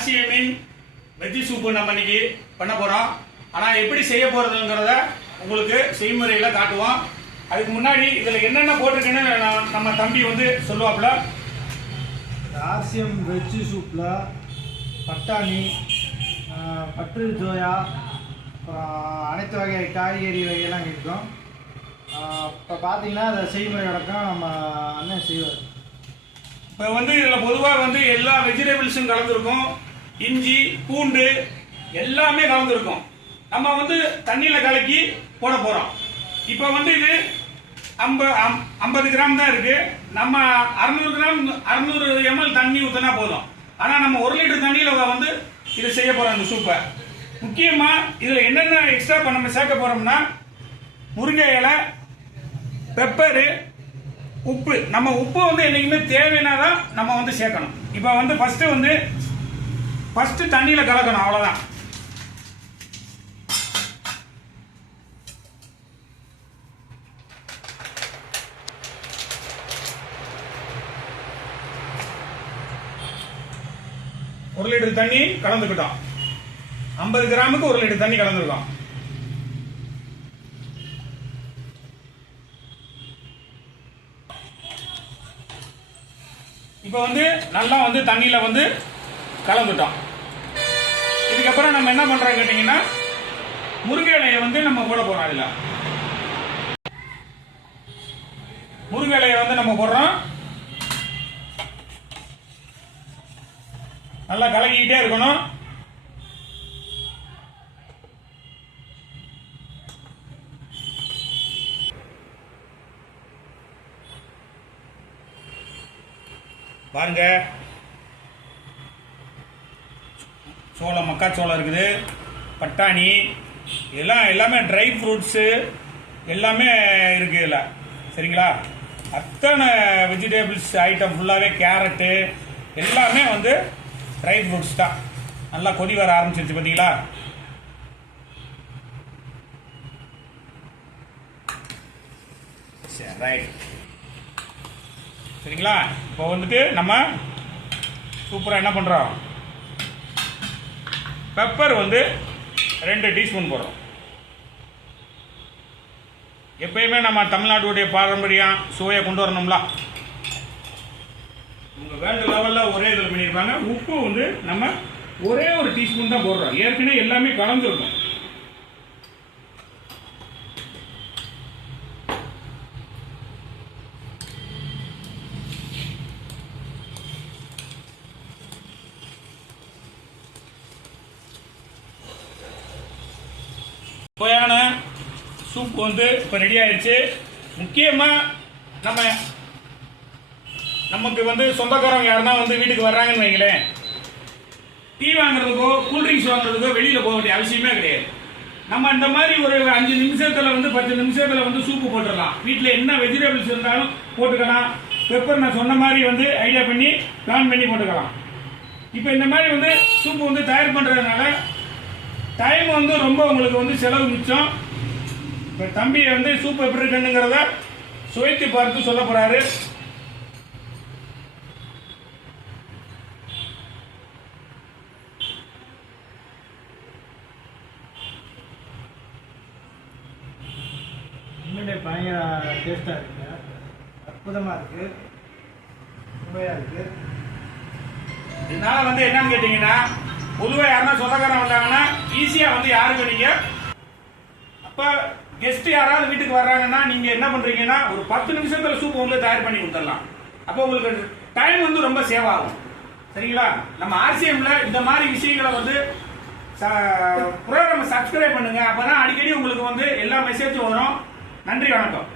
ஆர்சிஎம்மின் veggie soup நம்ம இன்னைக்கு பண்ண போகிறோம். ஆனால் எப்படி செய்ய போகிறதுங்கிறத உங்களுக்கு செய்முறையில் காட்டுவோம். அதுக்கு முன்னாடி இதில் என்னென்ன போட்டிருக்குன்னு நம்ம தம்பி வந்து சொல்லுவாப்புல. ஆர்சிஎம் வெஜ்ஜி சூப்பில் பட்டாணி, பட்டு ஜோயா, அப்புறம் அனைத்து வகை காய்கறி வகையெல்லாம் இருக்கும். இப்போ பார்த்தீங்கன்னா அதை செய்முறை அடக்கம் நம்ம அண்ணன் செய்வார். இப்போ வந்து இதில் பொதுவாக வந்து எல்லா வெஜிடபிள்ஸும் கலந்துருக்கும். இஞ்சி, பூண்டு எல்லாமே கலந்துருக்கும். நம்ம வந்து தண்ணியில் கலக்கி போட போகிறோம். இப்போ வந்து இது 50 கிராம் தான் இருக்கு. நம்ம 600 ml தண்ணி ஊற்றினா போதும். ஆனால் நம்ம 1 லிட்டர் தண்ணியில் வந்து இதை செய்ய போகிறோம் இந்த சூப்பை. முக்கியமாக இதில் என்னென்ன எக்ஸ்ட்ரா நம்ம சேர்க்க போகிறோம்னா முருங்கை இலை, பெப்பரு, உப்பு. நம்ம உப்பு வந்து என்னைக்குமே தேவைன்னா தான் நம்ம வந்து சேர்க்கணும். இப்போ வந்து ஃபஸ்ட்டு தண்ணியில் கலக்கணும், அவ்வளோதான். ஒரு லிட்டர் தண்ணி கலந்துக்கிட்டோம். 50 கிராமுக்கு 1 லிட்டர் தண்ணி கலந்துருக்கோம். இப்போ வந்து நல்லா வந்து தண்ணியில வந்து கலந்துட்டோம். இதுக்கப்புறம் நம்ம என்ன பண்றோம் கேட்டீங்கன்னா முருங்கை இலையை வந்து நம்ம போட போறோம். அதுல முருங்கை இலையை வந்து நம்ம போடுறோம். நல்லா கலக்கிக்கிட்டே இருக்கணும். பாருங்க, சோளம், மக்காச்சோளம் இருக்குது, பட்டாணி, எல்லாமே ட்ரை ஃப்ரூட்ஸு எல்லாமே இருக்குது இதில். சரிங்களா? அத்தனை வெஜிடபிள்ஸ் ஐட்டம் ஃபுல்லாகவே, கேரட்டு எல்லாமே வந்து ட்ரை ஃப்ரூட்ஸ் தான். நல்லா கொதி வர ஆரம்பிச்சிருச்சு பார்த்தீங்களா? சரி, ரைட். சரிங்களா? இப்போ வந்துட்டு நம்ம சூப்பராக என்ன பண்ணுறோம், பெப்பர் வந்து 2 டீஸ்பூன் போடுறோம். எப்பயுமே நம்ம தமிழ்நாட்டுடைய பாரம்பரியம் சுவையை கொண்டு வரணும்ல. உங்கள் வேர்ல்டு லெவலில் ஒரே இதில் பண்ணியிருப்பாங்க. உப்பு வந்து நம்ம ஒரே 1 டீஸ்பூன் தான் போடுறோம். ஏற்கனவே எல்லாமே கலந்துருக்கும். சுவையான சூப் வந்து இப்போ ரெடி ஆயிடுச்சு. முக்கியமாக நமக்கு வந்து சொந்தக்காரங்க யாருன்னா வந்து வீட்டுக்கு வர்றாங்கன்னு வைங்களேன், டீ வாங்குறதுக்கோ கூல்ட்ரிங்க்ஸ் வாங்குறதுக்கோ வெளியில் போக வேண்டிய அவசியமே கிடையாது. நம்ம இந்த மாதிரி ஒரு 5 நிமிஷத்தில் வந்து 10 நிமிஷத்தில் வந்து சூப்பு போட்டுடலாம். வீட்டில் என்ன வெஜிடபிள்ஸ் இருந்தாலும் போட்டுக்கலாம். பெப்பர் நான் சொன்ன மாதிரி வந்து ஐடியா பண்ணி பிளான் பண்ணி போட்டுக்கலாம். இப்போ இந்த மாதிரி வந்து சூப்பு வந்து தயார் பண்ணுறதுனால டைம் வந்து ரொம்ப உங்களுக்கு வந்து செலவு மிச்சம். இப்போ தம்பி வந்து சூப் எப்படி இருக்குங்கிறத சுவைத்து பார்த்து சொல்ல போறாரு. உண்மையிலே பயங்கர டேஸ்டாக இருக்குங்க. அற்புதமாக இருக்குது, சுவையாக இருக்குது. இதனால வந்து என்னன்னு கேட்டீங்கன்னா, பொதுவாக யாருன்னா சொந்தக்காரன் வந்தாங்கன்னா ஈஸியாக வந்து யாருக்கு நீங்கள் அப்போ கெஸ்ட் யாராவது வீட்டுக்கு வர்றாங்கன்னா நீங்கள் என்ன பண்ணுறீங்கன்னா ஒரு 10 நிமிஷத்தில் சூப் வந்து தயார் பண்ணி கொடுத்துடலாம். அப்போ உங்களுக்கு டைம் வந்து ரொம்ப சேவ் ஆகும். சரிங்களா? நம்ம ஆர்சிஎம்ல இந்த மாதிரி விஷயங்களை வந்து ப்ரோக்ராம் சப்ஸ்கிரைப் பண்ணுங்க. அப்போ தான் அடிக்கடி உங்களுக்கு வந்து எல்லா மெசேஜும் வரும். நன்றி, வணக்கம்.